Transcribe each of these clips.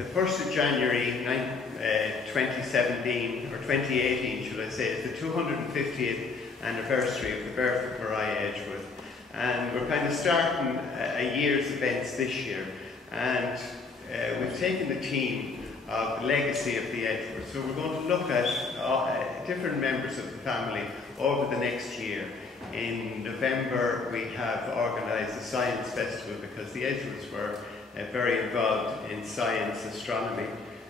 the 1st of January 2017, or 2018 should I say, is the 250th anniversary of the birth of Mariah Edgeworth. And we're kind of starting a year's events this year. And we've taken the theme of the legacy of the Edgeworths. So we're going to look at different members of the family over the next year. In November we have organised a science festival because the Edgeworths were very involved in science, astronomy,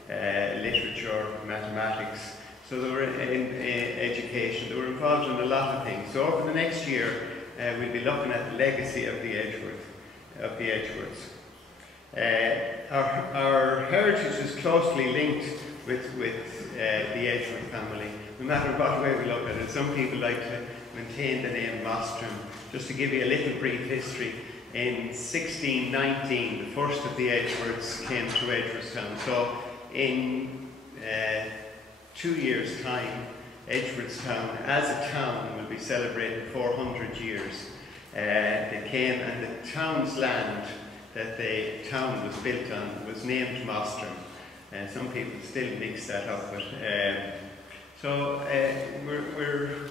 literature, mathematics. So they were in education, they were involved in a lot of things. So over the next year we'll be looking at the legacy of the Edgeworths. Our heritage is closely linked with the Edgeworth family, no matter what way we look at it. Some people like to maintain the name Mostram. Just to give you a little brief history, in 1619 the first of the Edgeworths came to Edgeworthstown. So in 2 years' time, Edgeworthstown as a town will be celebrating 400 years. They came, and the town's land that the town was built on was named Mostram. Some people still mix that up, but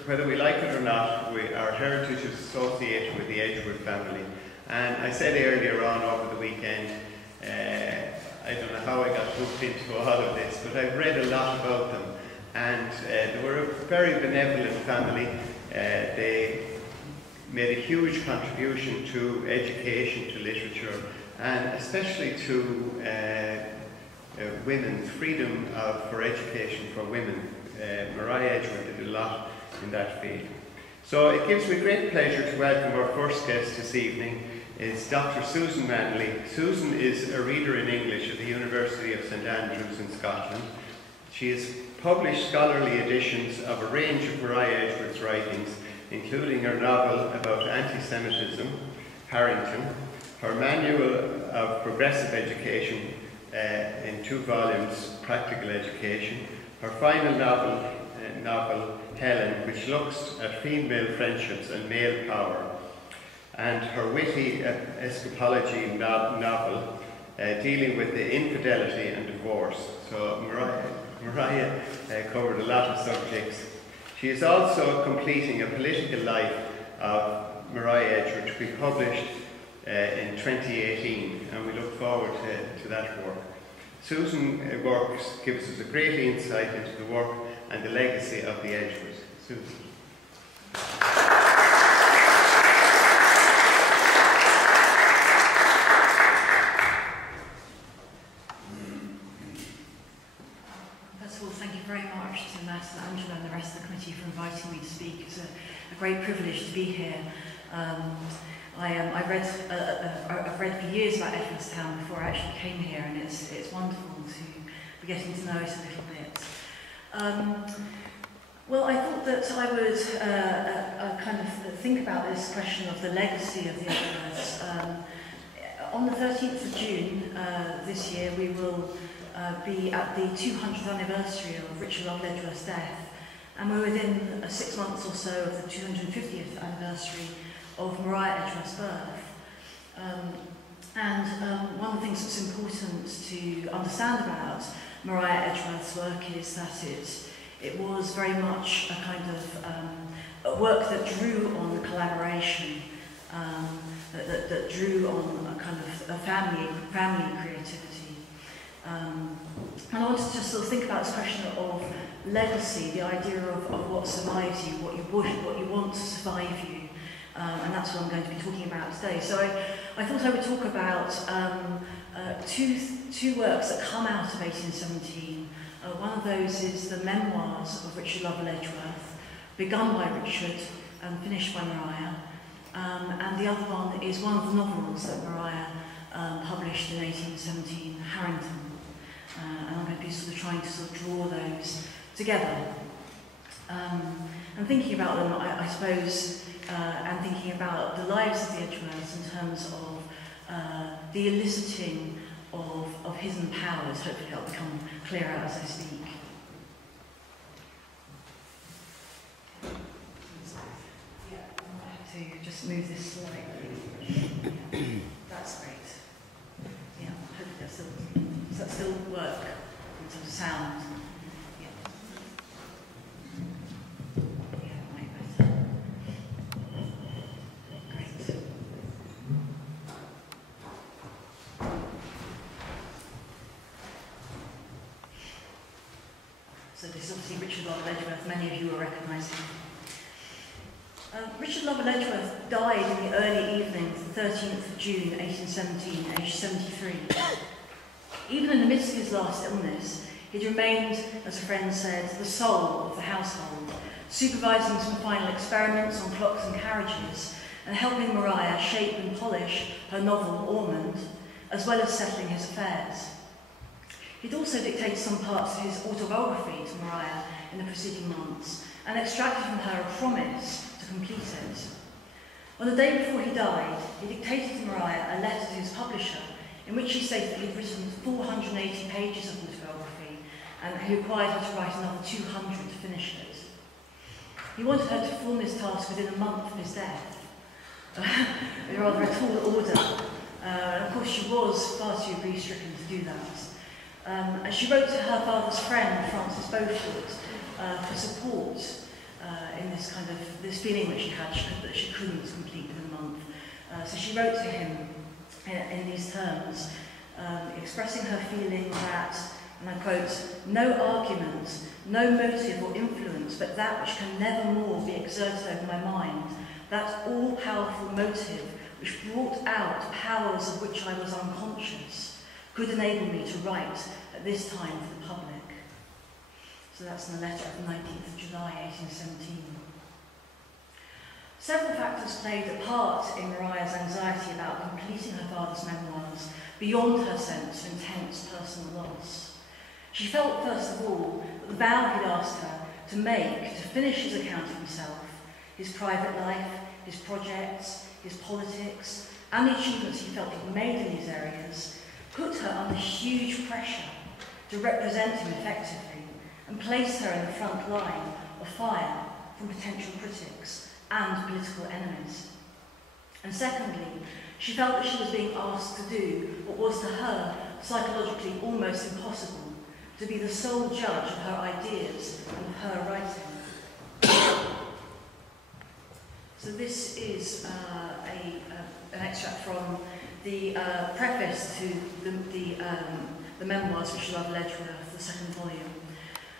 whether we like it or not, our heritage is associated with the Edgeworth family. And I said earlier on over the weekend, I don't know how I got hooked into all of this, but I've read a lot about them. And they were a very benevolent family. They made a huge contribution to education, to literature, and especially to women's freedom for education for women. Mariah Edgeworth did a lot in that field. So it gives me great pleasure to welcome our first guest this evening. Is Dr. Susan Manley. Susan is a reader in English at the University of St Andrews in Scotland. She has published scholarly editions of a range of Mariah Edgeworth's writings, including her novel about anti-Semitism, Harrington, her manual of progressive education in 2 volumes, Practical Education, her final novel, Helen, which looks at female friendships and male power, and her witty escapology novel dealing with the infidelity and divorce. So Mariah covered a lot of subjects. She is also completing a political life of Mariah Edgeworth to be published in 2018, and we look forward to that work. Susan gives us a great insight into the work and the legacy of the Edgeworths. Susan. Angela and the rest of the committee for inviting me to speak. It's a great privilege to be here. I've read for years about Edgeworthstown before I actually came here, and it's wonderful to be getting to know it a little bit. Well, I thought that I would kind of think about this question of the legacy of the Edgeworths. On the 13th of June this year, we will be at the 200th anniversary of Richard Love Edgeworth's death, and we're within 6 months or so of the 250th anniversary of Mariah Edgeworth's birth. One of the things that's important to understand about Mariah Edgeworth's work is that it was very much a kind of a work that drew on collaboration, that drew on a kind of a family creativity. And I wanted to sort of think about this question of legacy, the idea of what survives you, what you want to survive you, and that's what I'm going to be talking about today. So I thought I would talk about two works that come out of 1817. One of those is the memoirs of Richard Love Edgeworth, begun by Richard and finished by Mariah, and the other one is one of the novels that Mariah published in 1817, Harrington. And I'm going to be sort of trying to draw those together. And thinking about them, I suppose, and thinking about the lives of the Edgeworths in terms of the eliciting of hidden powers. Hopefully that'll become clearer as I speak. Yeah, I might have to just move this slightly. Yeah, that's great. Yeah, hopefully that's still Does that still work in terms of sound? Yeah. Yeah, way better. Great. So this is obviously Richard Lovell Edgeworth, many of you will recognise him. Richard Lovell Edgeworth died in the early evening, the 13th of June 1817, aged 73. Even in the midst of his last illness, he'd remained, as a friend said, the soul of the household, supervising some final experiments on clocks and carriages, and helping Maria shape and polish her novel Ormond, as well as settling his affairs. He'd also dictated some parts of his autobiography to Maria in the preceding months, and extracted from her a promise to complete it. On the day before he died, he dictated to Maria a letter to his publisher in which he stated that he'd written 480 pages of autobiography and he required her to write another 200 to finish it. He wanted her to perform this task within a month of his death, rather a tall order. Of course, she was far too grief-stricken to do that. And she wrote to her father's friend, Francis Beaufort, for support in this kind of this feeling that she had that she couldn't complete within a month. So she wrote to him in these terms, expressing her feeling that, and I quote, "no argument, no motive or influence, but that which can never more be exerted over my mind, that all-powerful motive which brought out powers of which I was unconscious, could enable me to write at this time for the public." So that's in the letter of the 19th of July 1817. Several factors played a part in Maria's anxiety about completing her father's memoirs beyond her sense of intense personal loss. She felt, first of all, that the vow he'd asked her to make to finish his account of himself, his private life, his projects, his politics, and the achievements he felt he'd made in these areas, put her under huge pressure to represent him effectively and place her in the front line of fire from potential critics and political enemies. And secondly, she felt that she was being asked to do what was to her psychologically almost impossible, to be the sole judge of her ideas and of her writing. So this is an extract from the preface to the memoirs of Richard Lovell Edgeworth, the second volume.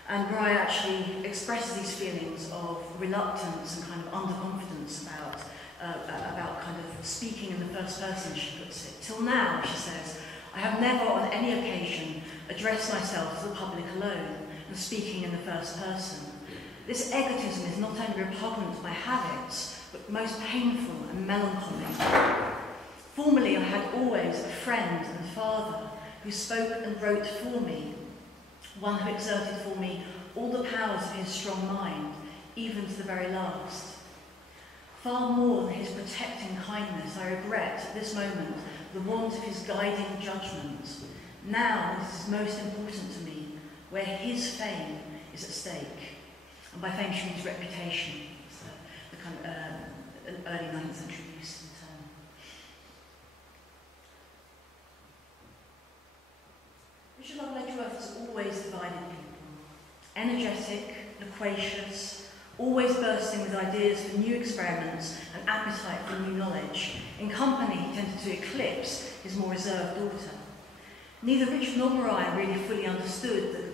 And Maria actually expresses these feelings of reluctance and kind of underconfidence about kind of speaking in the first person, she puts it. "Till now," she says, "I have never on any occasion addressed myself to the public alone and speaking in the first person. This egotism is not only repugnant to my habits, but most painful and melancholy. Formerly I had always a friend and father who spoke and wrote for me, one who exerted for me all the powers of his strong mind, even to the very last. Far more than his protecting kindness, I regret at this moment the want of his guiding judgment. Now this is most important to me, where his fame is at stake." And by fame she means reputation. It's the kind of early 19th century use of the term. Richard Lovell Edgeworth has always divided people. Energetic, loquacious, always bursting with ideas for new experiments and appetite for new knowledge. In company, he tended to eclipse his more reserved daughter. Neither Richard nor Maria really fully understood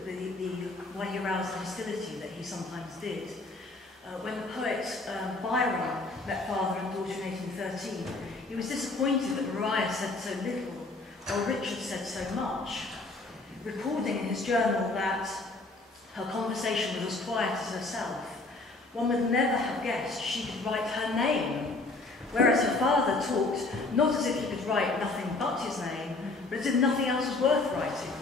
why he aroused the hostility that he sometimes did. When the poet Byron met father and daughter in 1813, he was disappointed that Maria said so little, while Richard said so much, recording in his journal that her conversation was as quiet as herself. One would never have guessed she could write her name, whereas her father talked not as if he could write nothing but his name, but as if nothing else was worth writing.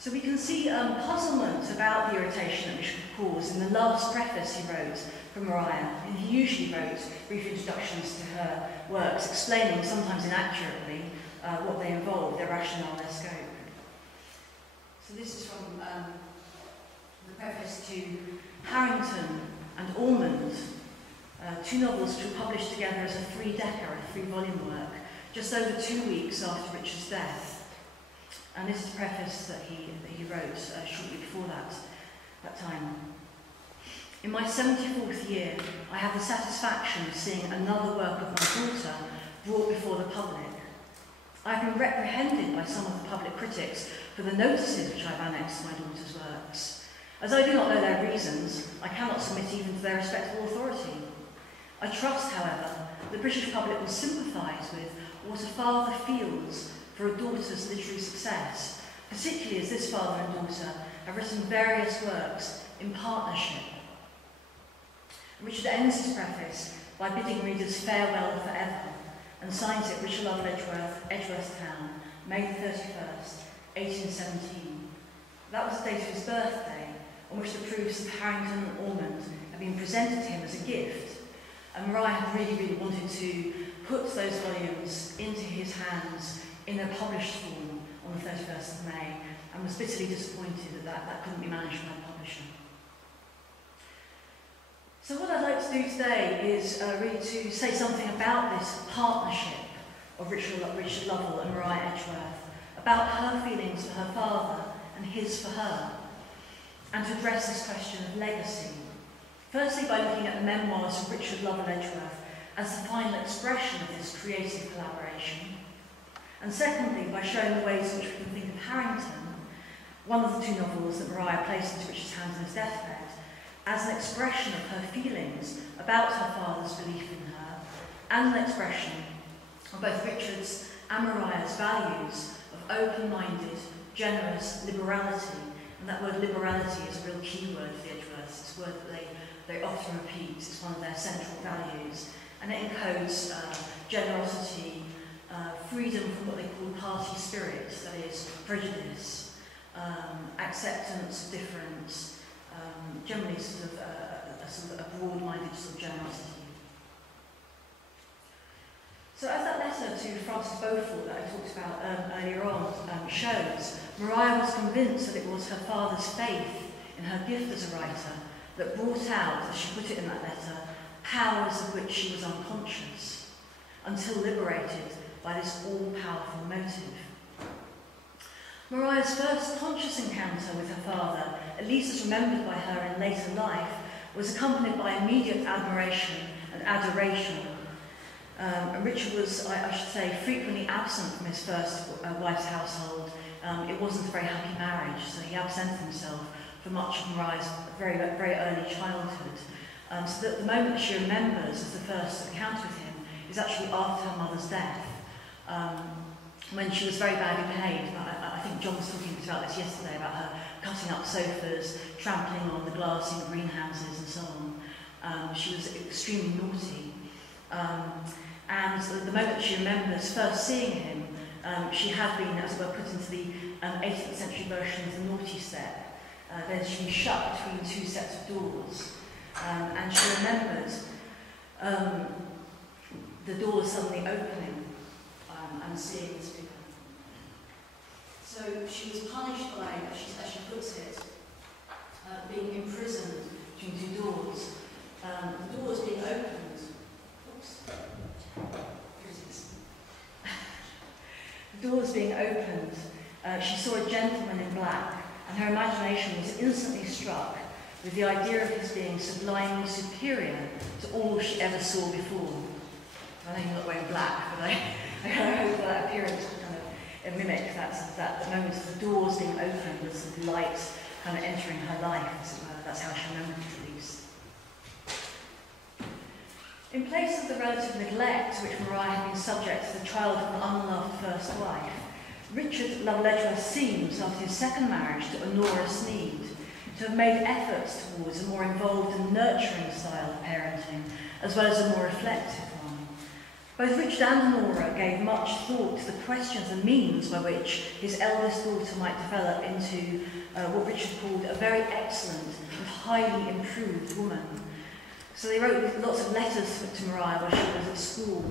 So we can see puzzlement about the irritation that Richard caused in the last preface he wrote for Maria. And he usually wrote brief introductions to her works, explaining, sometimes inaccurately, what they involved, their rationale, their scope. So this is from the preface to Harrington and Ormond, two novels which were published together as a three-decker, a three-volume work, just over 2 weeks after Richard's death. And this is the preface that he wrote shortly before that time. In my 74th year, I have the satisfaction of seeing another work of my daughter brought before the public. I have been reprehended by some of the public critics for the notices which I have annexed to my daughter's works. As I do not know their reasons, I cannot submit even to their respectable authority. I trust, however, the British public will sympathise with what a father feels for a daughter's literary success, particularly as this father and daughter have written various works in partnership. Richard ends his preface by bidding readers farewell forever, and signs it Richard Lovell Edgeworth, Edgeworths Town, May the 31st, 1817. That was the date of his birthday, on which the proofs of Harrington and Ormond had been presented to him as a gift, and Maria had really wanted to put those volumes into his hands in a published form on the 31st of May, and was bitterly disappointed that couldn't be managed by a publisher. So what I'd like to do today is really to say something about this partnership of Richard Lovell and Maria Edgeworth, about her feelings for her father and his for her, and to address this question of legacy. Firstly, by looking at the memoirs of Richard Lovell Edgeworth as the final expression of this creative collaboration, and secondly, by showing the ways in which we can think of Harrington, one of the two novels that Maria placed into Richard's hands on his deathbed, as an expression of her feelings about her father's belief in her, and an expression of both Richard's and Maria's values of open-minded, generous liberality. And that word liberality is a real key word for the Edgeworths. It's a word that they often repeat. It's one of their central values. And it encodes generosity, freedom from what they call party spirit, that is, prejudice, acceptance of difference, generally sort of a broad-minded sort of generosity. So as that letter to Francis Beaufort that I talked about earlier on shows, Maria was convinced that it was her father's faith in her gift as a writer that brought out, as she put it in that letter, powers of which she was unconscious, until liberated by this all-powerful motive. Maria's first conscious encounter with her father, at least as remembered by her in later life, was accompanied by immediate admiration and adoration. And Richard was, I should say, frequently absent from his first wife's household. It wasn't a very happy marriage, so he absented himself for much of Maria's very early childhood. So that the moment that she remembers as the first encounter with him is actually after her mother's death, when she was very badly behaved. I think John was talking about this yesterday, about her cutting up sofas, trampling on the glass in greenhouses and so on. She was extremely naughty. And the moment she remembers first seeing him, she had been, as it were, put into the 18th century version of the naughty step. Then she'd been shut between two sets of doors. And she remembers the doors suddenly opening and seeing this figure. So she was punished by, as she puts it, being imprisoned between two doors. The doors being opened. Oops. Here it is. The doors being opened, she saw a gentleman in black, and her imagination was instantly struck with the idea of his being sublimely superior to all she ever saw before. I know you're not wearing black, but I hope that appearance will kind of mimic that moment of the doors being opened with the light kind of entering her life, as it were. That's how she remembered it, at least. In place of the relative neglect to which Maria had been subject to the child of an unloved first wife, Richard Lovell Edgeworth seems, after his second marriage to Honora Sneed, to have made efforts towards a more involved and nurturing style of parenting, as well as a more reflective one. Both Richard and Honora gave much thought to the questions and means by which his eldest daughter might develop into what Richard called a very excellent and highly improved woman. So they wrote lots of letters to Maria while she was at school,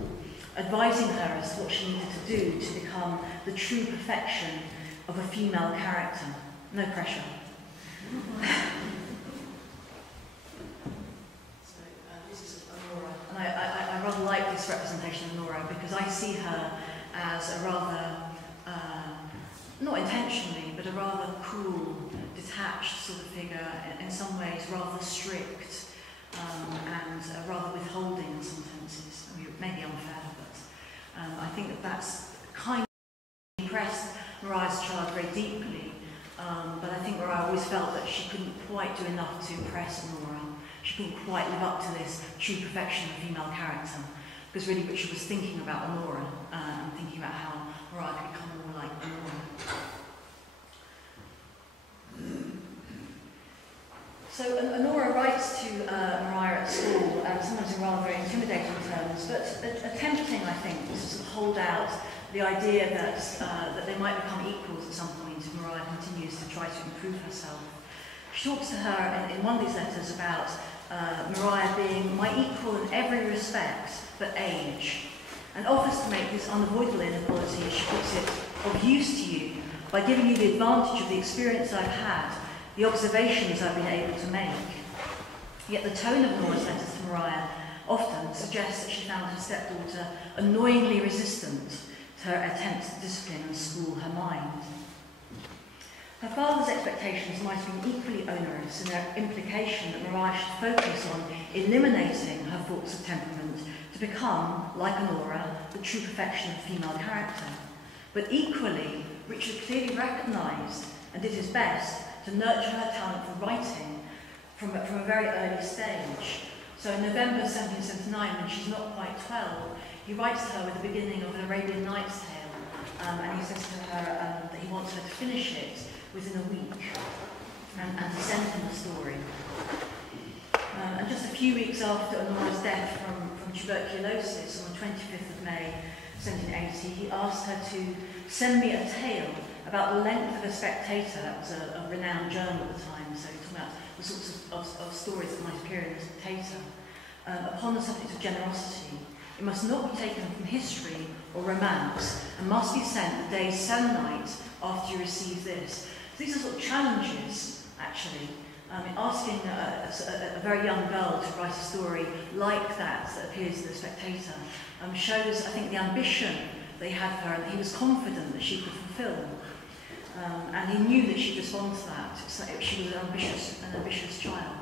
advising her as to what she needed to do to become the true perfection of a female character. No pressure. So this is Honora, and I rather like this representation of Honora because I see her as a rather, not intentionally, but a rather cool, detached sort of figure, in some ways rather strict, and rather withholding in some senses. I mean, it may be unfair, but I think that that's kind of impressed Mariah's child very deeply. But I think Mariah always felt that she couldn't quite do enough to impress Nora. She couldn't quite live up to this true perfection of female character, because really Richard was thinking about Nora and thinking about how Mariah could become more like Nora. So Nora writes to Mariah at school, sometimes in rather very intimidating terms, but attempting, I think, to sort of hold out the idea that, that they might become equals at some point if Mariah continues to try to improve herself. She talks to her in one of these letters about Mariah being my equal in every respect but age, and offers to make this unavoidable inequality, as she puts it, of use to you by giving you the advantage of the experience I've had, the observations I've been able to make. Yet the tone of Nora's letters to Mariah often suggests that she found her stepdaughter annoyingly resistant to her attempts to discipline and school her mind. Her father's expectations might have been equally onerous in their implication that Mariah should focus on eliminating her faults of temperament to become, like Nora, the true perfection of female character. But equally, Richard clearly recognised and did his best to nurture her talent for writing from a very early stage. So in November 1779, when she's not quite 12, he writes to her with the beginning of an Arabian Nights tale, and he says to her that he wants her to finish it within a week and to send him the story. And just a few weeks after Honora's death from tuberculosis on the 25th of May 1780, he asked her to send me a tale about the length of a Spectator. That was a renowned journal at the time, so talking about the sorts of stories that might appear in the Spectator, upon the subject of generosity. It must not be taken from history or romance, and must be sent the day's selenite after you receive this. So these are sort of challenges, actually. Asking a very young girl to write a story like that appears in the Spectator shows, I think, the ambition they had for her, and that he was confident that she could fulfil. And he knew that she'd respond to that. So she was an ambitious child.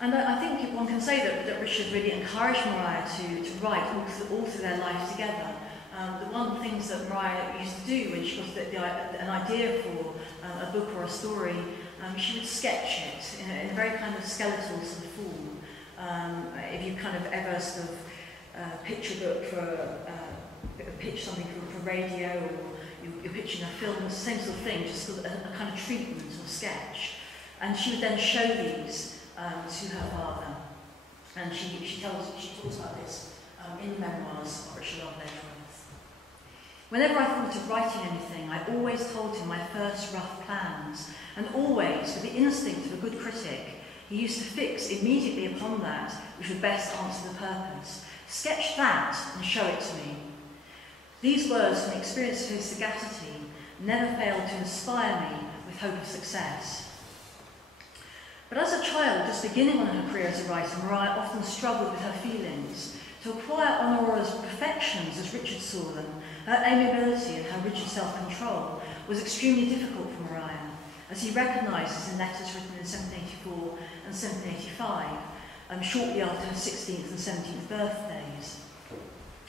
And I think one can say that Richard really encouraged Mariah to write all through their life together. The one of the things that Mariah used to do when she got an idea for a book or a story, she would sketch it in a very kind of skeletal sort of form. If you kind of ever sort of pitch a book for, pitch something for radio, or you're pitching a film, it's the same sort of thing, just sort of a kind of treatment or sketch. And she would then show these to her father. And she talks about this in the memoirs of Richard Edgeworths. Whenever I thought of writing anything, I always told him my first rough plans, and always, with the instinct of a good critic, he used to fix immediately upon that which would best answer the purpose. Sketch that and show it to me. These words, from the experience of his sagacity, never failed to inspire me with hope of success. But as a child, just beginning on her career as a writer, Mariah often struggled with her feelings. To acquire Honora's perfections as Richard saw them, her amiability and her rigid self-control, was extremely difficult for Mariah, as he recognises in letters written in 1784 and 1785, shortly after her 16th and 17th birthdays.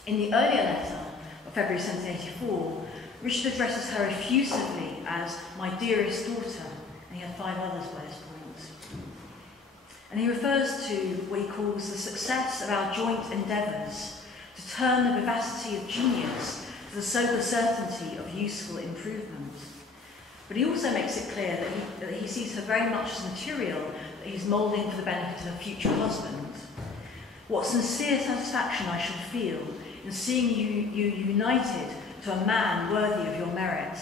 In the earlier letter of February 1784, Richard addresses her effusively as my dearest daughter, and he had 5 others by this point. And he refers to what he calls the success of our joint endeavours to turn the vivacity of genius to the sober certainty of useful improvement. But he also makes it clear that he sees her very much as material that he's moulding for the benefit of a future husband. What sincere satisfaction I should feel in seeing you united to a man worthy of your merit.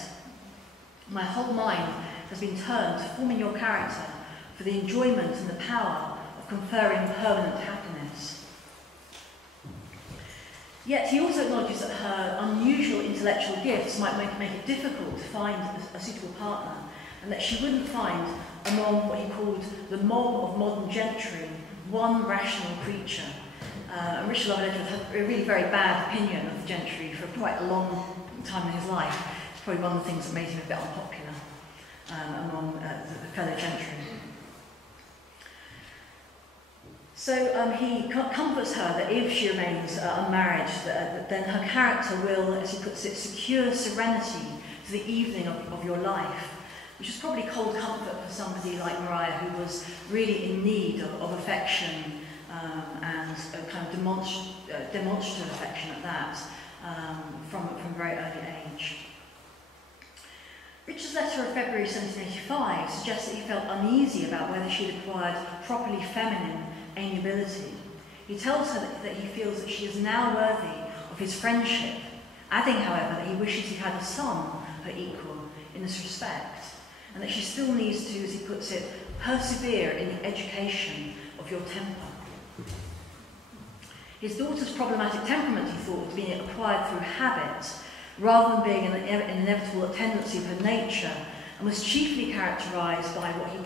My whole mind has been turned to forming your character for the enjoyment and the power of conferring permanent happiness. Yet he also acknowledges that her unusual intellectual gifts might make it difficult to find a suitable partner, and that she wouldn't find among what he called the mob of modern gentry one rational creature And Richard Lovell Edgeworth had a really very bad opinion of the gentry for quite a long time in his life. It's probably one of the things that made him a bit unpopular among the fellow gentry. So he comforts her that if she remains unmarried, then her character will, as he puts it, secure serenity to the evening of your life, which is probably cold comfort for somebody like Maria, who was really in need of affection and a kind of demonstrative affection at that from a very early age. Richard's letter of February 1785 suggests that he felt uneasy about whether she had acquired properly feminine amiability. He tells her that he feels that she is now worthy of his friendship, adding, however, that he wishes he had a son, her equal, in this respect, and that she still needs to, as he puts it, persevere in the education of your temper. His daughter's problematic temperament, he thought, was being acquired through habit, rather than being an inevitable tendency of her nature, and was chiefly characterised by what he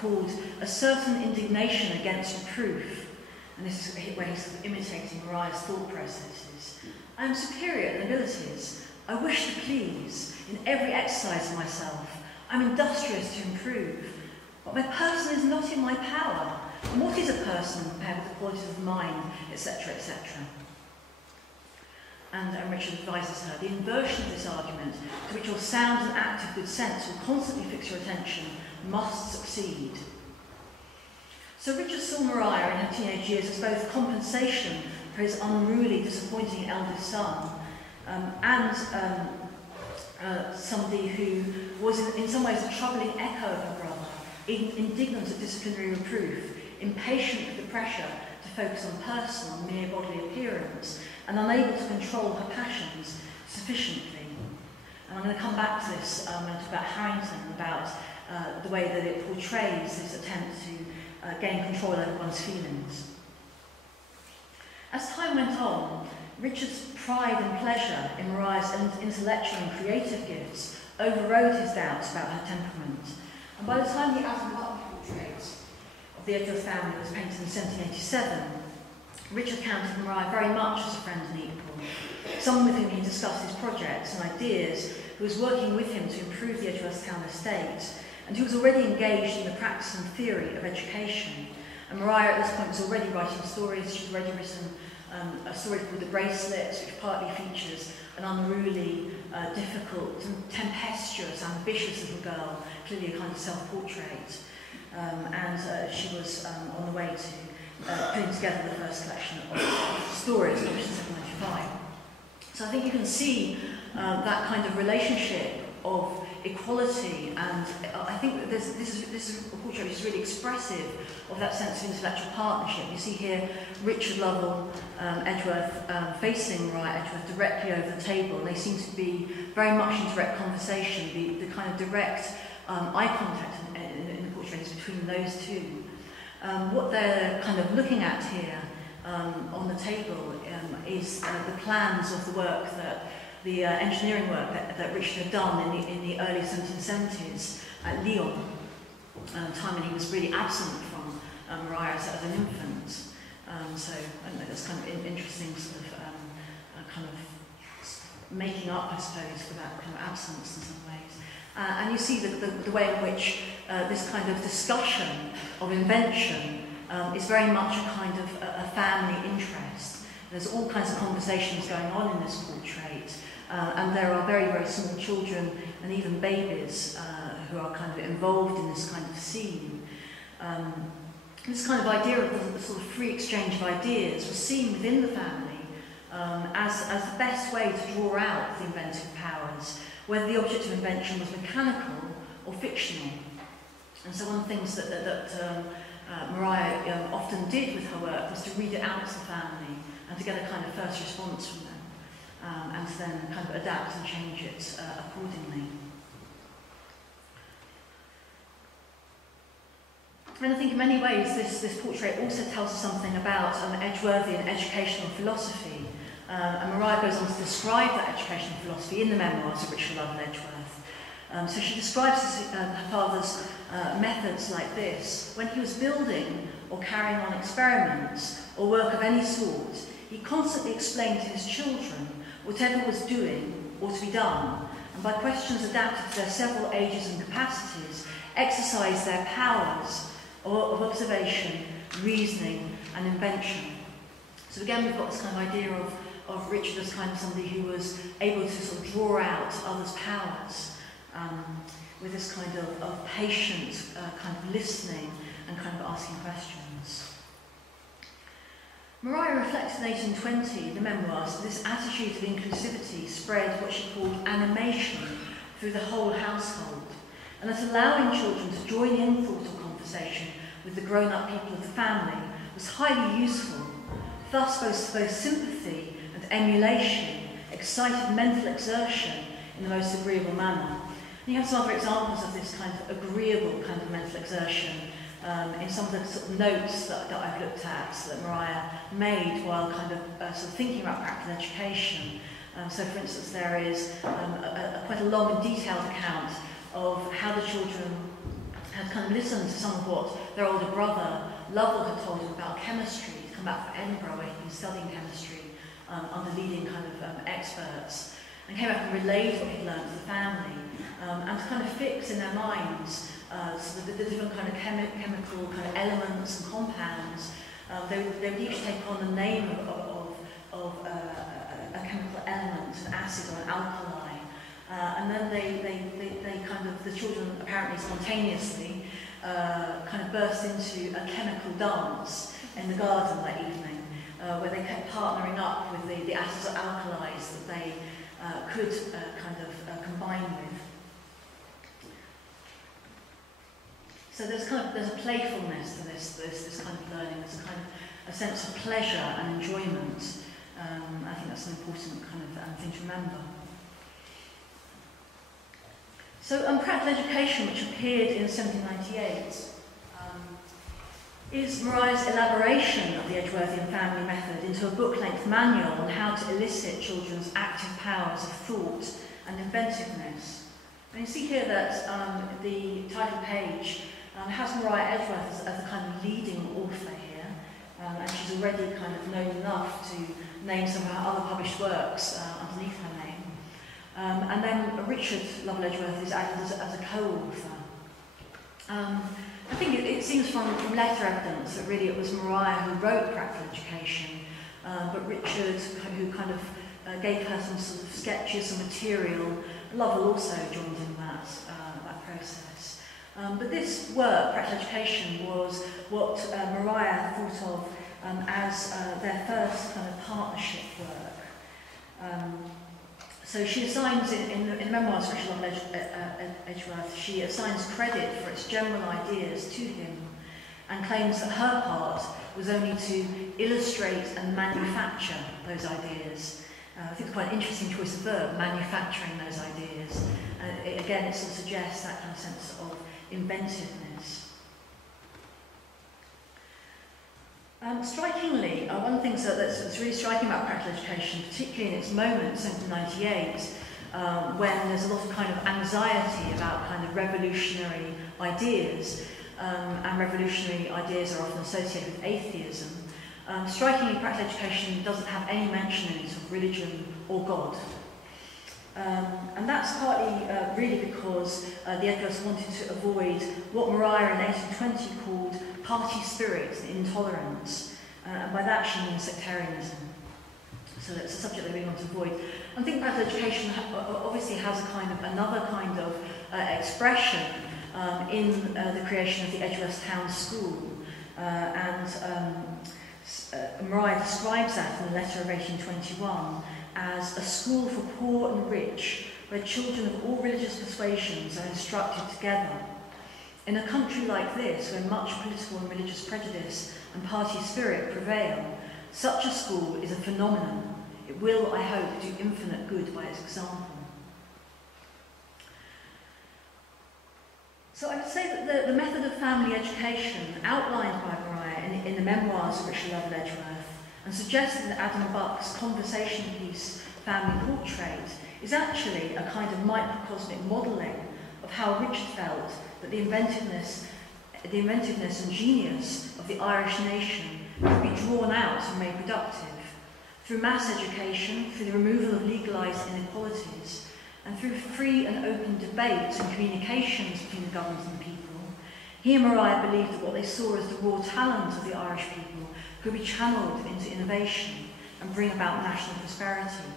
called a certain indignation against reproof. And this is where he's sort of imitating Maria's thought processes. I am superior in abilities. I wish to please in every exercise of myself. I am industrious to improve. But my person is not in my power. And what is a person compared with the qualities of mind, etc., etc.? And Richard advises her, the inversion of this argument, to which your sound and active good sense will constantly fix your attention, must succeed. So Richard saw Maria in her teenage years as both compensation for his unruly, disappointing eldest son, and somebody who was in some ways a troubling echo of her brother, indignant at disciplinary reproof, impatient with the pressure to focus on personal, mere bodily appearance, and unable to control her passions sufficiently. And I'm going to come back to this when I talk about Harrington, about the way that it portrays this attempt to gain control over one's feelings. As time went on, Richard's pride and pleasure in Maria's intellectual and creative gifts overrode his doubts about her temperament. And by the time the Adam Butler portrait of the Edgeworth family was painted in 1787, Richard counted Maria very much as a friend and equal, someone with whom he discussed his projects and ideas, who was working with him to improve the Edgeworth town estate, and who was already engaged in the practice and theory of education. And Maria at this point was already writing stories. She'd already written a story called The Bracelets, which partly features an unruly, difficult, tempestuous, ambitious little girl, clearly a kind of self-portrait. And she was on the way to putting together the first collection of stories, published in 1795. So I think you can see that kind of relationship of equality, and I think that this is a portrait which is really expressive of that sense of intellectual partnership. You see here Richard Lovell Edgeworth facing Maria Edgeworth directly over the table, and they seem to be very much in direct conversation. The kind of direct eye contact in the portrait is between those two. What they're kind of looking at here on the table is the plans of the work that the engineering work that Richard had done in the early 1770s at Lyon, time when he was really absent from Maria as an infant. So I don't know, that's kind of interesting sort of kind of making up, I suppose, for that kind of absence in some ways. And you see the way in which this kind of discussion of invention is very much a kind of a family interest. There's all kinds of conversations going on in this portrait, and there are very, very small children and even babies who are kind of involved in this kind of scene. This kind of idea of the sort of free exchange of ideas was seen within the family as the best way to draw out the inventive powers, whether the object of invention was mechanical or fictional. And so one of the things that Maria often did with her work was to read it out to the family and to get a kind of first response from them, and to then kind of adapt and change it accordingly. And I think in many ways this portrait also tells us something about Edgeworthian educational philosophy. And Maria goes on to describe that educational philosophy in the memoirs of Richard Lovell Edgeworth. So she describes her father's methods like this. When he was building or carrying on experiments or work of any sort, he constantly explained to his children whatever was doing or to be done, and by questions adapted to their several ages and capacities, exercised their powers of observation, reasoning, and invention. So again, we've got this kind of idea of Richard as kind of somebody who was able to sort of draw out others' powers with this kind of patient kind of listening and kind of asking questions. Maria reflects in 1820, the memoirs, that this attitude of inclusivity spread what she called animation through the whole household, and that allowing children to join in thought or conversation with the grown-up people of the family was highly useful. Thus, both sympathy and emulation excited mental exertion in the most agreeable manner. And you have some other examples of this kind of agreeable kind of mental exertion in some of the sort of notes that I've looked at that Maria made while kind of sort of thinking about practical education. So, for instance, there is quite a long and detailed account of how the children had kind of listened to some of what their older brother Lovell had told him about chemistry. He'd come back from Edinburgh where he'd been studying chemistry under leading kind of experts, and came back and relayed what he'd learned to the family, and to kind of fix in their minds so the different kind of chemical kind of elements and compounds. They would each take on the name of a chemical element, an acid or an alkali, and then they kind of, the children apparently spontaneously kind of burst into a chemical dance in the garden that evening, where they kept partnering up with the acids or alkalis that they could kind of combine with. So there's a playfulness to this kind of learning. There's a kind of a sense of pleasure and enjoyment. I think that's an important kind of thing to remember. So Practical Education, which appeared in 1798, is Maria's elaboration of the Edgeworthian family method into a book-length manual on how to elicit children's active powers of thought and inventiveness. And you see here that the title page has Maria Edgeworth as a kind of leading author here, and she's already kind of known enough to name some of her other published works underneath her name. And then Richard Lovell Edgeworth is added as a co-author. I think it seems from letter evidence that really it was Maria who wrote Practical Education, but Richard who kind of gave her some sort of sketches and material. Lovell also joined in that process. But this work, Practical Education, was what Maria thought of as their first kind of partnership work. So she assigns, in the memoirs of Richard Lovell Edgeworth, she assigns credit for its general ideas to him and claims that her part was only to illustrate and manufacture those ideas. I think it's quite an interesting choice of verb, manufacturing those ideas. Again, it sort of suggests that kind of sense of inventiveness. Strikingly, one of the things that's really striking about Practical Education, particularly in its moment, 1798, when there's a lot of kind of anxiety about kind of revolutionary ideas, and revolutionary ideas are often associated with atheism, strikingly, Practical Education doesn't have any mention in it of religion or God. And that's partly really because the Edgeworths wanted to avoid what Maria in 1820 called party spirit and intolerance, and by that she means sectarianism. So it's a subject that we want to avoid. I think Practical Education obviously has a kind of another kind of expression in the creation of the Edgeworths Town School, and Maria describes that in the letter of 1821 as a school for poor and rich, where children of all religious persuasions are instructed together. In a country like this, where much political and religious prejudice and party spirit prevail, such a school is a phenomenon. It will, I hope, do infinite good by its example. So I would say that the method of family education outlined by Maria in the memoirs of Richard Lovell Edgeworth and suggested in Adam Buck's conversation piece Family Portrait is actually a kind of microcosmic modelling of how Richard felt that the inventiveness the inventiveness and genius of the Irish nation could be drawn out and made productive. Through mass education, through the removal of legalised inequalities, and through free and open debate and communications between the government and the people, he and Mariah believed that what they saw as the raw talent of the Irish people could be channelled into innovation and bring about national prosperity.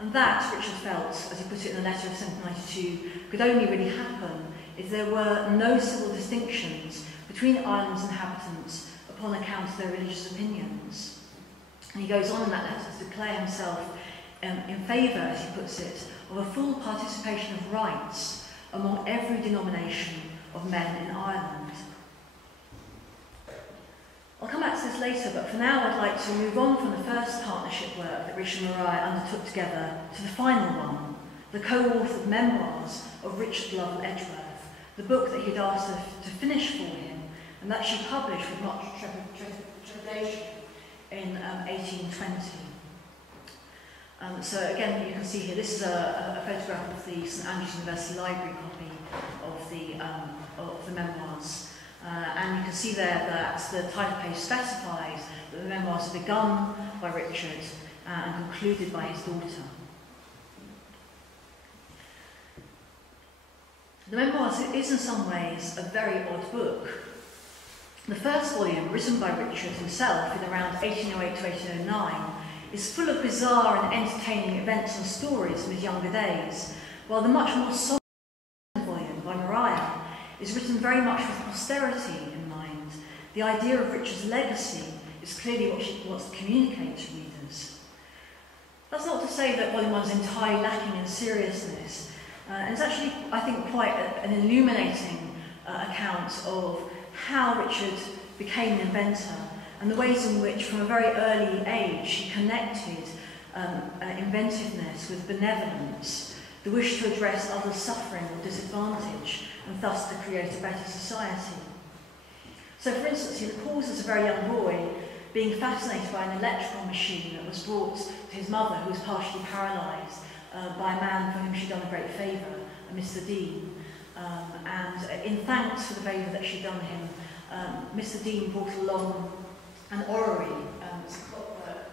And that, Richard felt, as he put it in a letter of 1792, could only really happen if there were no civil distinctions between Ireland's inhabitants upon account of their religious opinions. And he goes on in that letter to declare himself in favour, as he puts it, of a full participation of rights among every denomination of men in Ireland. I'll come back to this later, but for now I'd like to move on from the first partnership work that Richard and Mariah undertook together to the final one, the co-authored memoirs of Richard Lovell Edgeworth, the book that he'd asked her to finish for him, and that she published with much trepidation in 1820. So again, you can see here, this is a photograph of the St Andrews University Library copy of the memoirs. And you can see there that the title page specifies that the memoirs are begun by Richard and concluded by his daughter. The memoirs is in some ways a very odd book. The first volume, written by Richard himself in around 1808 to 1809, is full of bizarre and entertaining events and stories from his younger days, while the much more solemn volume by Mariah is written very much with posterity in mind. The idea of Richard's legacy is clearly what she wants to communicate to readers. That's not to say that volume 1 is entirely lacking in seriousness. And it's actually, I think, quite an illuminating account of how Richard became an inventor and the ways in which, from a very early age, he connected inventiveness with benevolence, the wish to address others' suffering or disadvantage, and thus to create a better society. So, for instance, he recalls as a very young boy being fascinated by an electrical machine that was brought to his mother, who was partially paralysed, by a man for whom she'd done a great favour, a Mr. Dean. And in thanks for the favour that she'd done him, Mr. Dean brought along an orrery, it's a clockwork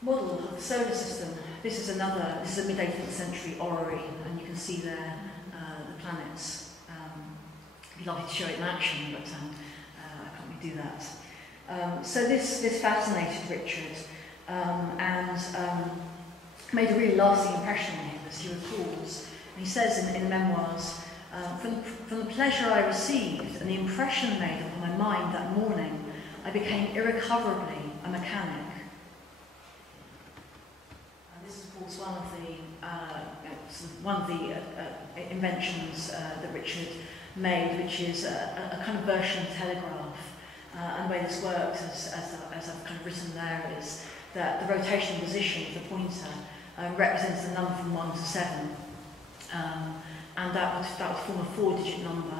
model of the solar system. This is a mid-18th century orrery, and you can see there the planets. I'd be lovely to show it in action, but I can't really do that. So this fascinated Richard and made a really lasting impression on him, as he recalls. And he says in the memoirs, from the pleasure I received and the impression made upon my mind that morning, I became irrecoverably a mechanic. And this is, of course, one of the inventions that Richard made, which is a kind of version of telegraph. And the way this works, as I've kind of written there, is that the rotational position of the pointer represents the number from 1 to 7. And that would form a 4-digit number,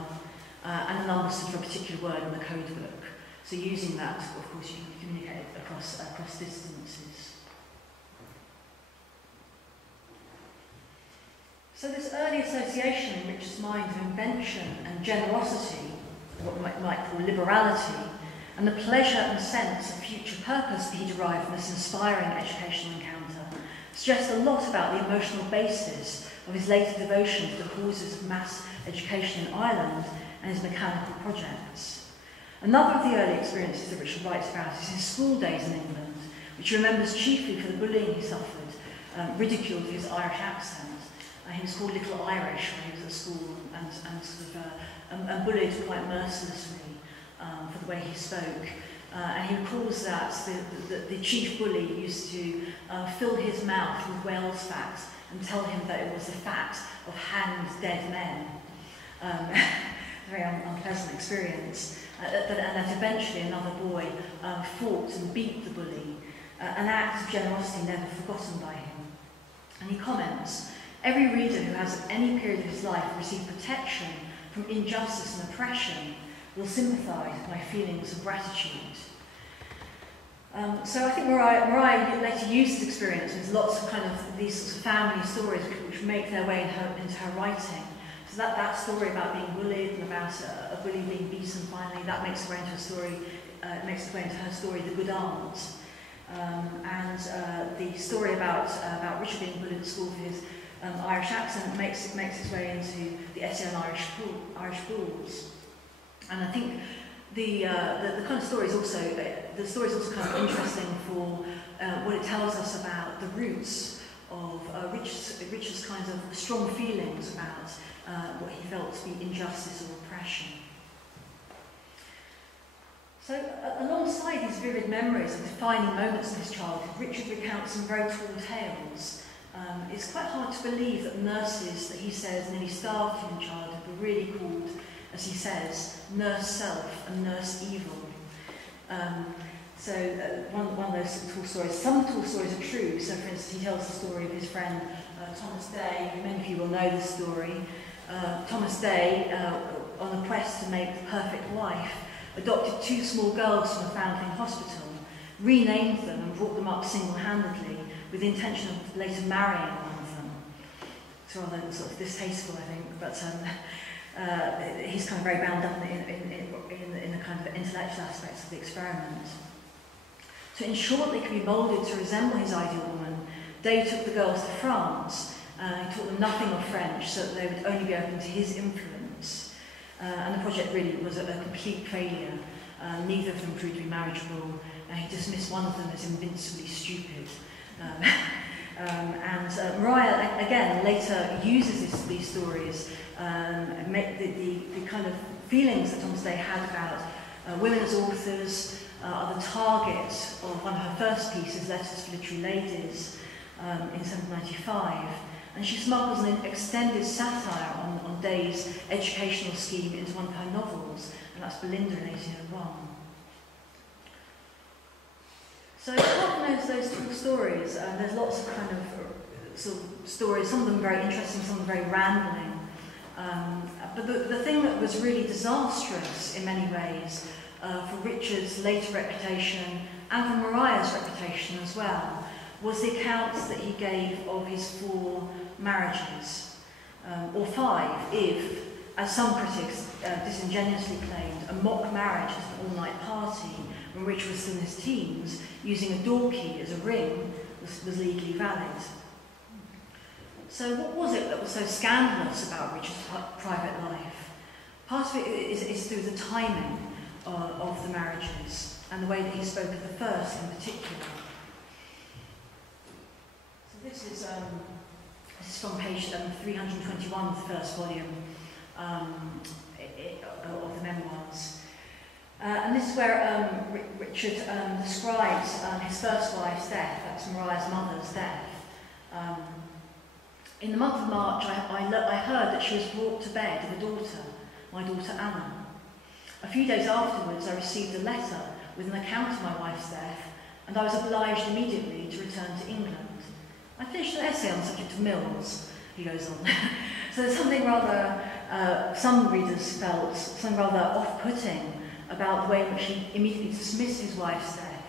and the number stood for a particular word in the code book. So using that, of course, you can communicate across distances. So this early association in Richard's mind of invention and generosity, what we might call liberality, and the pleasure and sense of future purpose that he derived from this inspiring educational encounter, suggests a lot about the emotional basis of his later devotion to the causes of mass education in Ireland and his mechanical projects. Another of the early experiences that Richard writes about is his school days in England, which he remembers chiefly for the bullying he suffered, ridiculed for his Irish accent. He was called Little Irish when he was at school and bullied quite mercilessly for the way he spoke. And he recalls that the chief bully used to fill his mouth with whale's fat and tell him that it was the fat of hanged dead men. A very unpleasant experience. And that eventually another boy fought and beat the bully, an act of generosity never forgotten by him. And he comments, "Every reader who has at any period of his life received protection from injustice and oppression will sympathise with my feelings of gratitude." So I think Mariah later used this experience with lots of kind of these sorts of family stories which make their way into her writing. So So that story about being bullied and about a bully being beaten finally, that makes its way into a story, makes its way into her story, The Good Aunt. And the story about Richard being bullied at school for his Irish accent makes its way into the essay on Irish Bulls. And I think the kind of story is also kind of interesting for what it tells us about the roots of Richard's kind of strong feelings about what he felt to be injustice or oppression. So, alongside these vivid memories of defining moments of his childhood, Richard recounts some very tall tales. It's quite hard to believe that nurses that he says nearly starved him in childhood were really called, as he says, Nurse Self and Nurse Evil. One of those tall stories, some tall stories are true. So, for instance, he tells the story of his friend Thomas Day. Many of you will know this story. Thomas Day, on a quest to make the perfect wife, adopted 2 small girls from a foundling hospital, renamed them and brought them up single-handedly with the intention of later marrying one of them. It's rather sort of distasteful, I think, but he's kind of very bound up in the kind of intellectual aspects of the experiment. To ensure that they could be moulded to resemble his ideal woman, Day took the girls to France. He taught them nothing of French so that they would only be open to his influence. And the project really was a complete failure. Neither of them proved to be marriageable. He dismissed one of them as invincibly stupid. Mariah, again, later uses these stories, the kind of feelings that Thomas Day had about women as authors are the target of one of her first pieces, Letters to Literary Ladies, in 1795. And she smuggles an extended satire on Day's educational scheme into one of her novels, and that's Belinda in 1801. So apart from those two stories, there's lots of kind of sort of stories, some of them very interesting, some of them very rambling. But the thing that was really disastrous in many ways for Richard's later reputation and for Mariah's reputation as well was the accounts that he gave of his 4 marriages, or 5 if, as some critics disingenuously claimed, a mock marriage as an all-night party when Richard was still in his teens, using a door key as a ring was legally valid. So what was it that was so scandalous about Richard's private life? Part of it is through the timing of the marriages and the way that he spoke of the first in particular. So this is from page 321 of the first volume of the memoirs. And this is where Richard describes his first wife's death, that's Mariah's mother's death. In the month of March, I heard that she was brought to bed with a daughter, my daughter Anna. A few days afterwards, I received a letter with an account of my wife's death, and I was obliged immediately to return to England. I finished an essay on the subject of mills, he goes on. So there's something rather, some readers felt, something rather off-putting about the way in which he immediately dismissed his wife's death.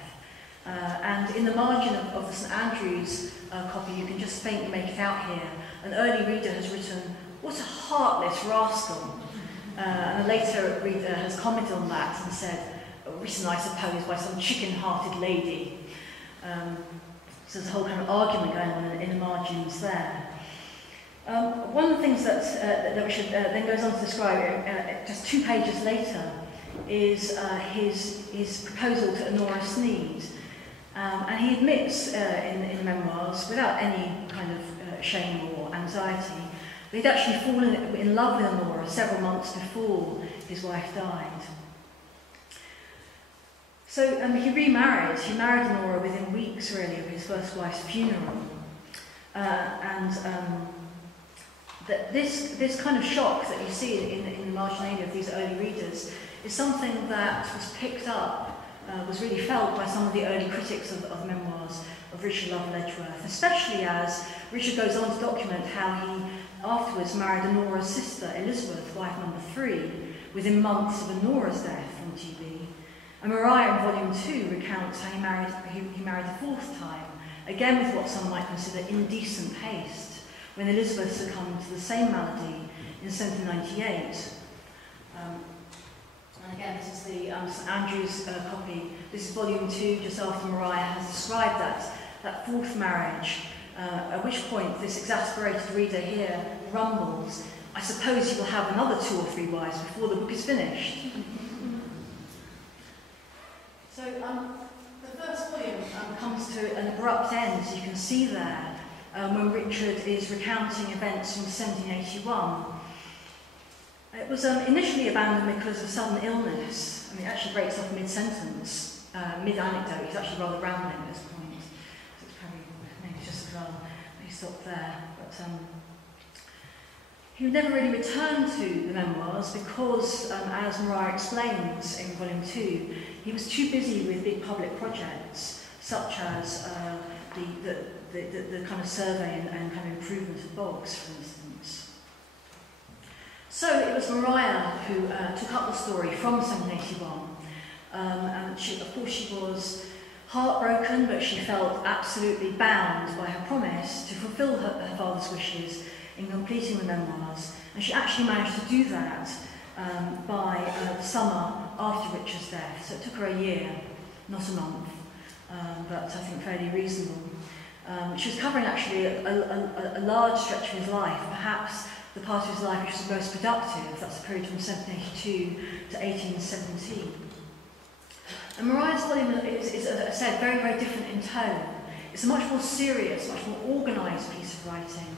And in the margin of the St Andrews copy, you can just faintly make it out here. An early reader has written, "What a heartless rascal." And a later reader has commented on that and said, written, I suppose, by some chicken-hearted lady. So there's a whole kind of argument going on in the margins there. One of the things that Richard then goes on to describe, just 2 pages later, is his proposal to Honora Sneed. And he admits in the memoirs, without any kind of shame or anxiety, that he'd actually fallen in love with Honora several months before his wife died. So he remarried. He married Honora within weeks, really, of his first wife's funeral. This kind of shock that you see in the marginalia of these early readers is something that was picked up, was really felt by some of the early critics of memoirs of Richard Lovell Edgeworth, especially as Richard goes on to document how he afterwards married Honora's sister, Elizabeth, wife number 3, within months of Honora's death from TB. And Mariah in volume 2 recounts how he married the 4th time, again with what some might consider indecent haste, when Elizabeth succumbed to the same malady in in 1798. And again, this is the St Andrew's copy. This is volume 2, just after Maria has described that fourth marriage, at which point this exasperated reader here rumbles, "I suppose you will have another 2 or 3 wives before the book is finished." So the first volume comes to an abrupt end, as you can see there, when Richard is recounting events from 1781. It was initially abandoned because of sudden illness. I mean, it actually breaks off mid-sentence, mid-anecdote. He's actually rather rambling at this point. So it's probably maybe just as well that he stopped there. But he never really returned to the memoirs because, as Maria explains in volume 2, he was too busy with big public projects, such as the kind of survey and kind of improvement of bogs, for instance. So it was Maria who took up the story from 1781, and of course she was heartbroken, but she felt absolutely bound by her promise to fulfil her father's wishes in completing the memoirs, and she actually managed to do that by the summer after Richard's death. So it took her a year, not a month, but I think fairly reasonable. She was covering actually a large stretch of his life, perhaps the part of his life which was the most productive. That's the period from 1782 to 1817. And Maria's volume is, as I said, very, very different in tone. It's a much more serious, much more organised piece of writing,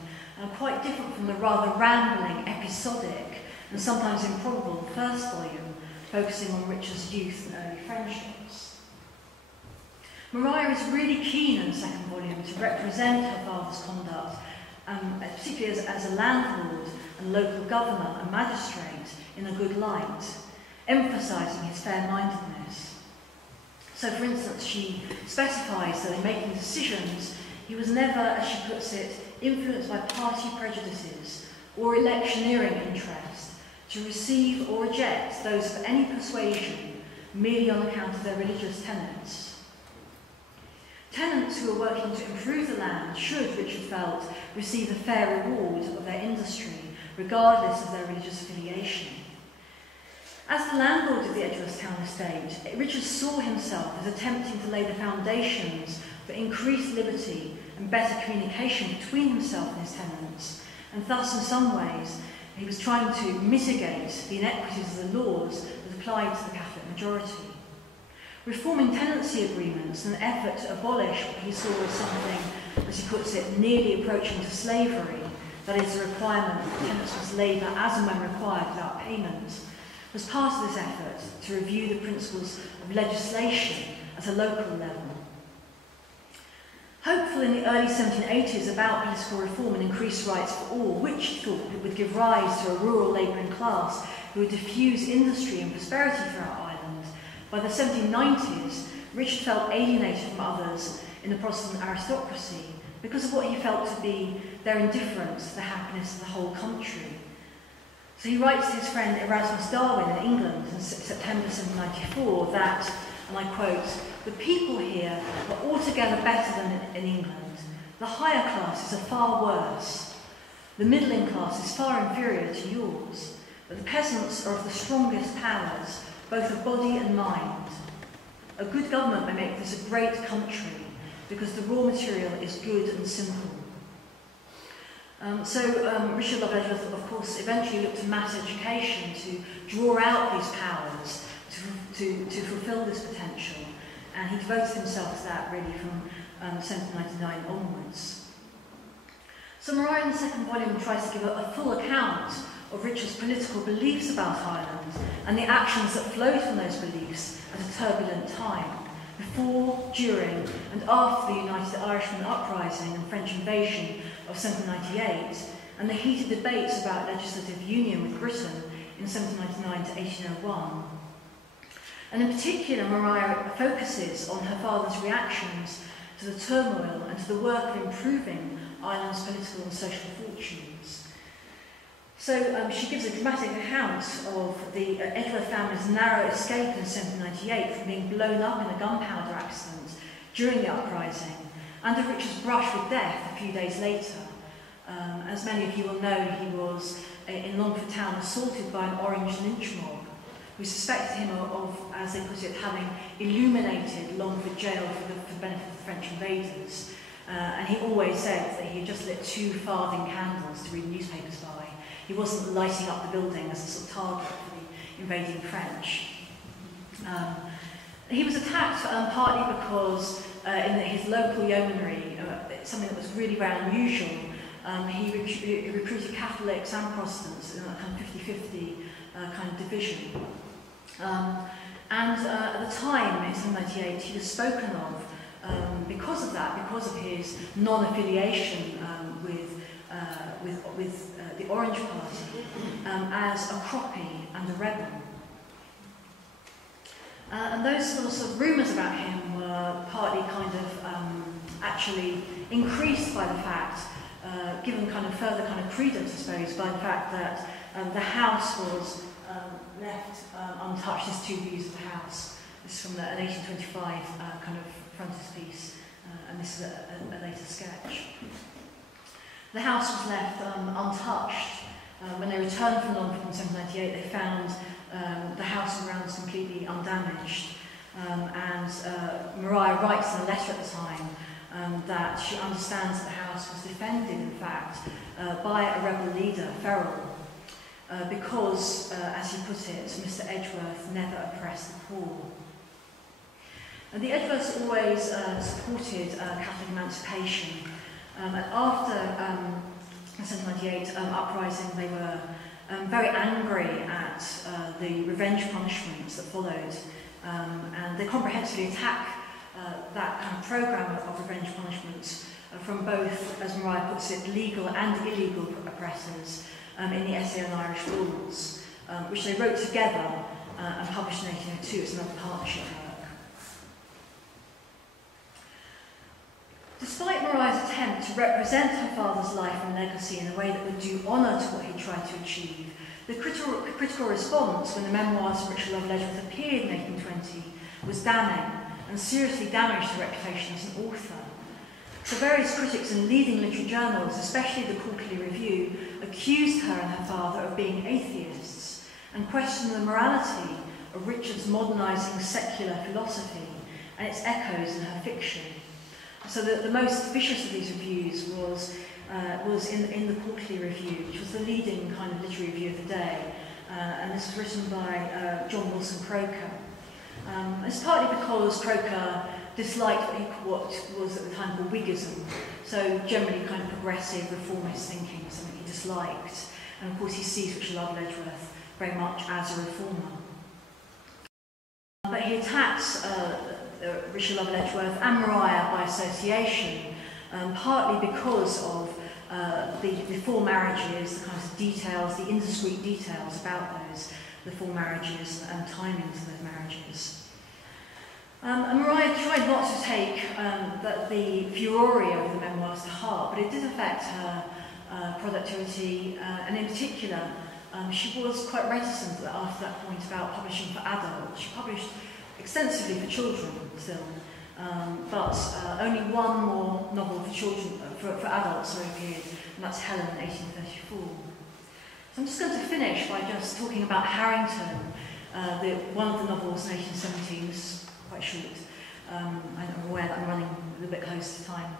quite different from the rather rambling, episodic, and sometimes improbable first volume, focusing on Richard's youth and early friendships. Maria is really keen in the second volume to represent her father's conduct, particularly as a landlord and local governor and magistrate, in a good light, emphasising his fair-mindedness. So, for instance, she specifies that in making decisions, he was never, as she puts it, influenced by party prejudices or electioneering interest to receive or reject those of any persuasion merely on account of their religious tenets. Tenants who are working to improve the land should, Richard felt, receive a fair reward of their industry, regardless of their religious affiliation. As the landlord of the Edgeworths town estate, Richard saw himself as attempting to lay the foundations for increased liberty and better communication between himself and his tenants, and thus, in some ways, he was trying to mitigate the inequities of the laws that applied to the Catholic majority. Reforming tenancy agreements, an effort to abolish what he saw as something, as he puts it, nearly approaching to slavery, that is, the requirement that tenants must labour as and when required without payment, was part of this effort to review the principles of legislation at a local level. Hopeful in the early 1780s about political reform and increased rights for all, which he thought would give rise to a rural labouring class who would diffuse industry and prosperity throughout Ireland, by the 1790s, Richard felt alienated from others in the Protestant aristocracy because of what he felt to be their indifference to the happiness of the whole country. So he writes to his friend Erasmus Darwin in England in September 1794 that, and I quote, "The people here are altogether better than in England. The higher classes are far worse. The middling class is far inferior to yours, but the peasants are of the strongest powers, both of body and mind. A good government may make this a great country, because the raw material is good and simple." Richard Love Edgeworth, of course, eventually looked to mass education to draw out these powers, to fulfil this potential, and he devoted himself to that really from 1799 onwards. So Maria in the second volume tries to give a full account of Richard's political beliefs about Ireland and the actions that flowed from those beliefs at a turbulent time, before, during and after the United Irishmen uprising and French invasion of 1798, and the heated debates about legislative union with Britain in 1799 to 1801. And in particular, Maria focuses on her father's reactions to the turmoil and to the work of improving Ireland's political and social fortunes. So she gives a dramatic account of the Edgeworth family's narrow escape in 1798 from being blown up in a gunpowder accident during the uprising, and of Richard's brush with death a few days later. As many of you will know, he was in Longford town assaulted by an orange lynch mob who suspected him of, as they put it, having illuminated Longford jail for the benefit of the French invaders. And he always said that he had just lit 2 farthing candles to read newspapers by. He wasn't lighting up the building as a sort of target for the invading French. He was attacked partly because in his local yeomanry, something that was really very unusual, he recruited Catholics and Protestants in a kind of 50-50 kind of division. And at the time, in 1798, he was spoken of, because of that, because of his non-affiliation with the Orange Party, as a croppy and a rebel. And those sorts of rumours about him were partly kind of actually increased by the fact, given kind of further kind of credence, I suppose, by the fact that the house was left untouched. There's 2 views of the house. This is from an 1825 kind of frontispiece, and this is a later sketch. The house was left untouched. When they returned from Longford in 1798, they found the house and grounds completely undamaged. And Maria writes in a letter at the time that she understands that the house was defended, in fact, by a rebel leader, Ferrell, because, as he put it, Mr. Edgeworth never oppressed the poor. And the Edgeworths always supported Catholic emancipation. And after the 1798 uprising, they were very angry at the revenge punishments that followed, and they comprehensively attacked that kind of programme of revenge punishments from both, as Maria puts it, legal and illegal oppressors in the Essay on Irish Laws, which they wrote together and published in 1802. It's another partnership work. Despite Maria's attempt to represent her father's life and legacy in a way that would do honour to what he tried to achieve, the critical response when the memoirs of Richard Lovell Edgeworth appeared in 1820 was damning and seriously damaged her reputation as an author. So various critics in leading literary journals, especially the Quarterly Review, accused her and her father of being atheists and questioned the morality of Richard's modernising secular philosophy and its echoes in her fiction. So the most vicious of these reviews was in the Quarterly Review, which was the leading kind of literary review of the day, and this was written by John Wilson Croker. It's partly because Croker disliked what was at the time called Whiggism, so generally kind of progressive, reformist thinking, something he disliked, and of course he sees Richard Lovell Edgeworth very much as a reformer. But he attacks Richard Lovell Edgeworth and Maria by association, partly because of the 4 marriages, the kinds of details, the indiscreet details about the 4 marriages and timings of those marriages. And Maria tried not to take the furore of the memoirs to heart, but it did affect her productivity, and in particular, she was quite reticent after that point about publishing for adults. She published extensively for children still, but only 1 more novel for children, for adults appeared, and that's Helen in 1834. So I'm just going to finish by just talking about Harrington, one of the novels in 1817. This is quite short. I'm aware that I'm running a little bit close to time.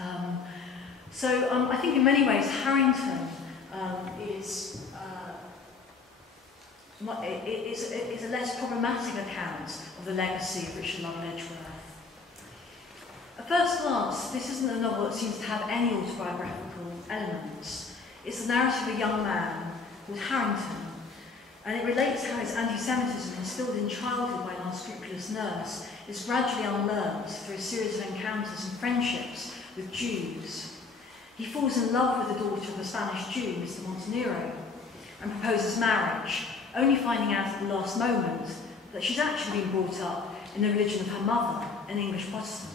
I think in many ways Harrington is a less problematic account of the legacy of Richard Lovell Edgeworth. At first glance, this isn't a novel that seems to have any autobiographical elements. It's the narrative of a young man called Harrington, and it relates how his anti-Semitism, instilled in childhood by an unscrupulous nurse, is gradually unlearned through a series of encounters and friendships with Jews. He falls in love with the daughter of a Spanish Jew, Mr. Montenero, and proposes marriage, only finding out at the last moment that she's actually been brought up in the religion of her mother, an English Protestant.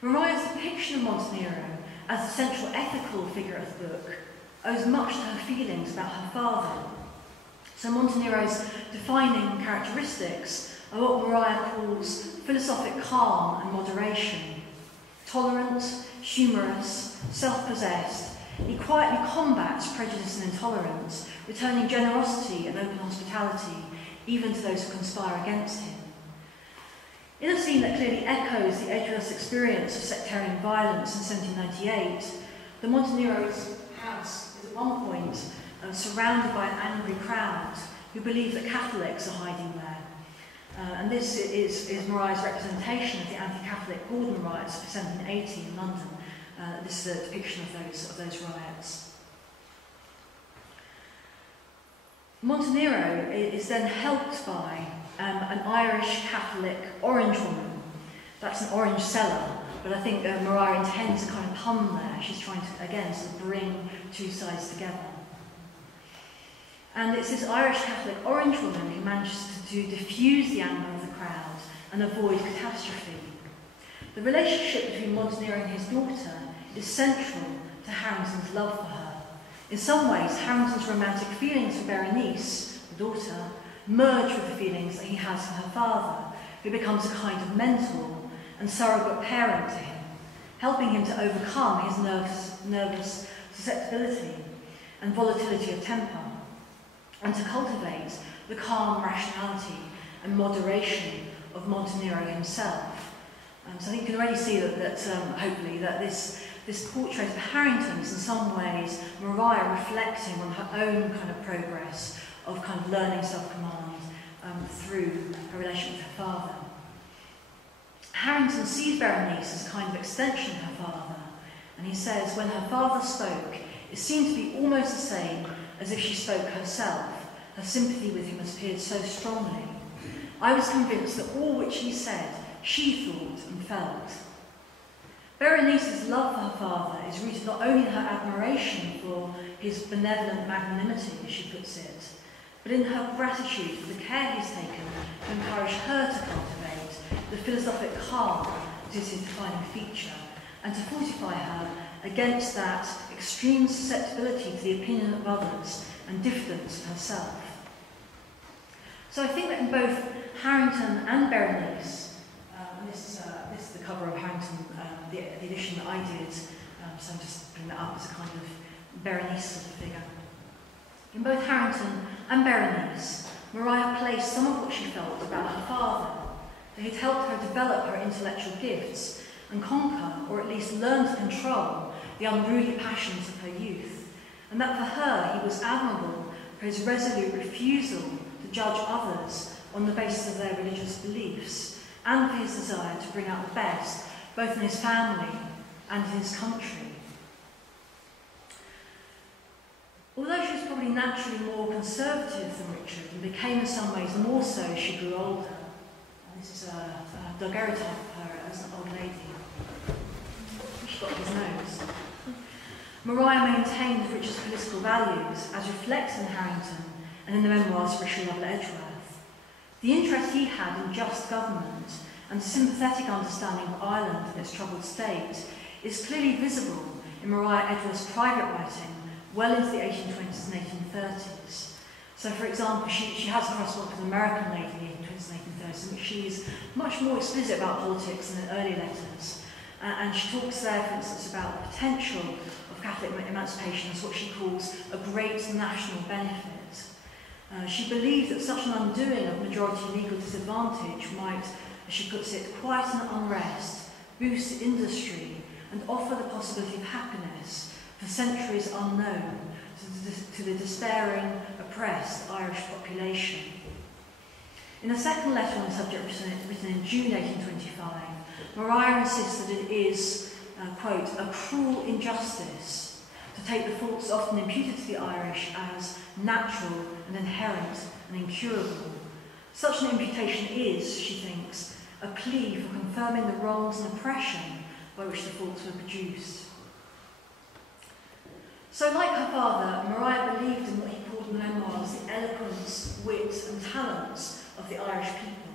Maria's depiction of Montenero as the central ethical figure of the book owes much to her feelings about her father. So Montenero's defining characteristics are what Maria calls philosophic calm and moderation. Tolerant, humorous, self-possessed, He quietly combats prejudice and intolerance, returning generosity and open hospitality, even to those who conspire against him. In a scene that clearly echoes the Edgeworths' experience of sectarian violence in 1798, the Montenero's house is at one point surrounded by an angry crowd who believe that Catholics are hiding there. And this is Mariah's representation of the anti-Catholic Gordon riots of 1780 in London. This is a depiction of those riots. Montenero is then helped by an Irish Catholic orange woman. That's an orange seller, but I think Mariah intends a kind of pun there. She's trying to, again, sort of bring two sides together. And it's this Irish Catholic orange woman who manages to diffuse the anger of the crowd and avoid catastrophe. The relationship between Montenero and his daughter is central to Harrington's love for her. In some ways, Harrington's romantic feelings for Berenice, the daughter, merge with the feelings that he has for her father, who becomes a kind of mentor and surrogate parent to him, helping him to overcome his nervous susceptibility and volatility of temper, and to cultivate the calm rationality and moderation of Montenero himself. So I think you can already see that hopefully, that this portrait of Harrington is in some ways Mariah reflecting on her own kind of progress of kind of learning self-command through her relationship with her father. Harrington sees Berenice as a kind of extension of her father, and he says, when her father spoke, it seemed to be almost the same as if she spoke herself. Her sympathy with him appeared so strongly. I was convinced that all which he said, she thought and felt. Berenice's love for her father is rooted not only in her admiration for his benevolent magnanimity, as she puts it, but in her gratitude for the care he's taken to encourage her to cultivate the philosophic calm that is his defining feature, and to fortify her against that extreme susceptibility to the opinion of others and diffidence of herself. So I think that in both Harrington and Berenice, and this is the cover of Harrington, the edition that I did, so I'm just putting that up as a kind of Berenice sort of figure. In both Harrington and Berenice, Mariah placed some of what she felt about her father, that he'd helped her develop her intellectual gifts and conquer, or at least learn to control, the unruly passions of her youth, and that for her he was admirable for his resolute refusal to judge others on the basis of their religious beliefs, and for his desire to bring out the best, both in his family and in his country. Although she was probably naturally more conservative than Richard, and became in some ways more so as she grew older, and this is a daguerreotype of her as an old lady. She got his nose. Mariah maintained Richard's political values, as reflected in Harrington and in the memoirs of Richard Lovell Edgeworth. The interest he had in just government and sympathetic understanding of Ireland and its troubled state is clearly visible in Mariah Edgeworth's private writing well into the 1820s and 1830s. So, for example, she has corresponded with an American lady in the 1820s and 1830s, in which she is much more explicit about politics than in early letters. And she talks there, for instance, about the potential of Catholic emancipation as what she calls a great national benefit. She believed that such an undoing of majority legal disadvantage might, as she puts it, quieten unrest, boost industry, and offer the possibility of happiness for centuries unknown to the despairing, oppressed Irish population. In a second letter on the subject written in June 1825, Mariah insists that it is, quote, a cruel injustice to take the faults often imputed to the Irish as natural and inherent and incurable. Such an imputation is, she thinks, a plea for confirming the wrongs and oppression by which the faults were produced. So, like her father, Mariah believed in what he called in the memoirs the eloquence, wit and talents of the Irish people.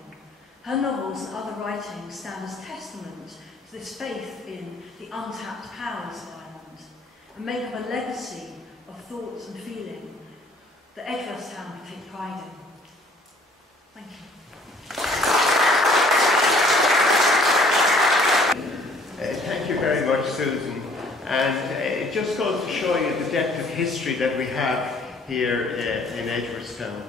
Her novels and other writings stand as testament to this faith in the untapped powers of Ireland, and make up a legacy of thought and feeling that Edgeworths Town can take pride in. Thank you. Thank you very much, Susan. And just goes to show you the depth of history that we have here in Edgeworthstown.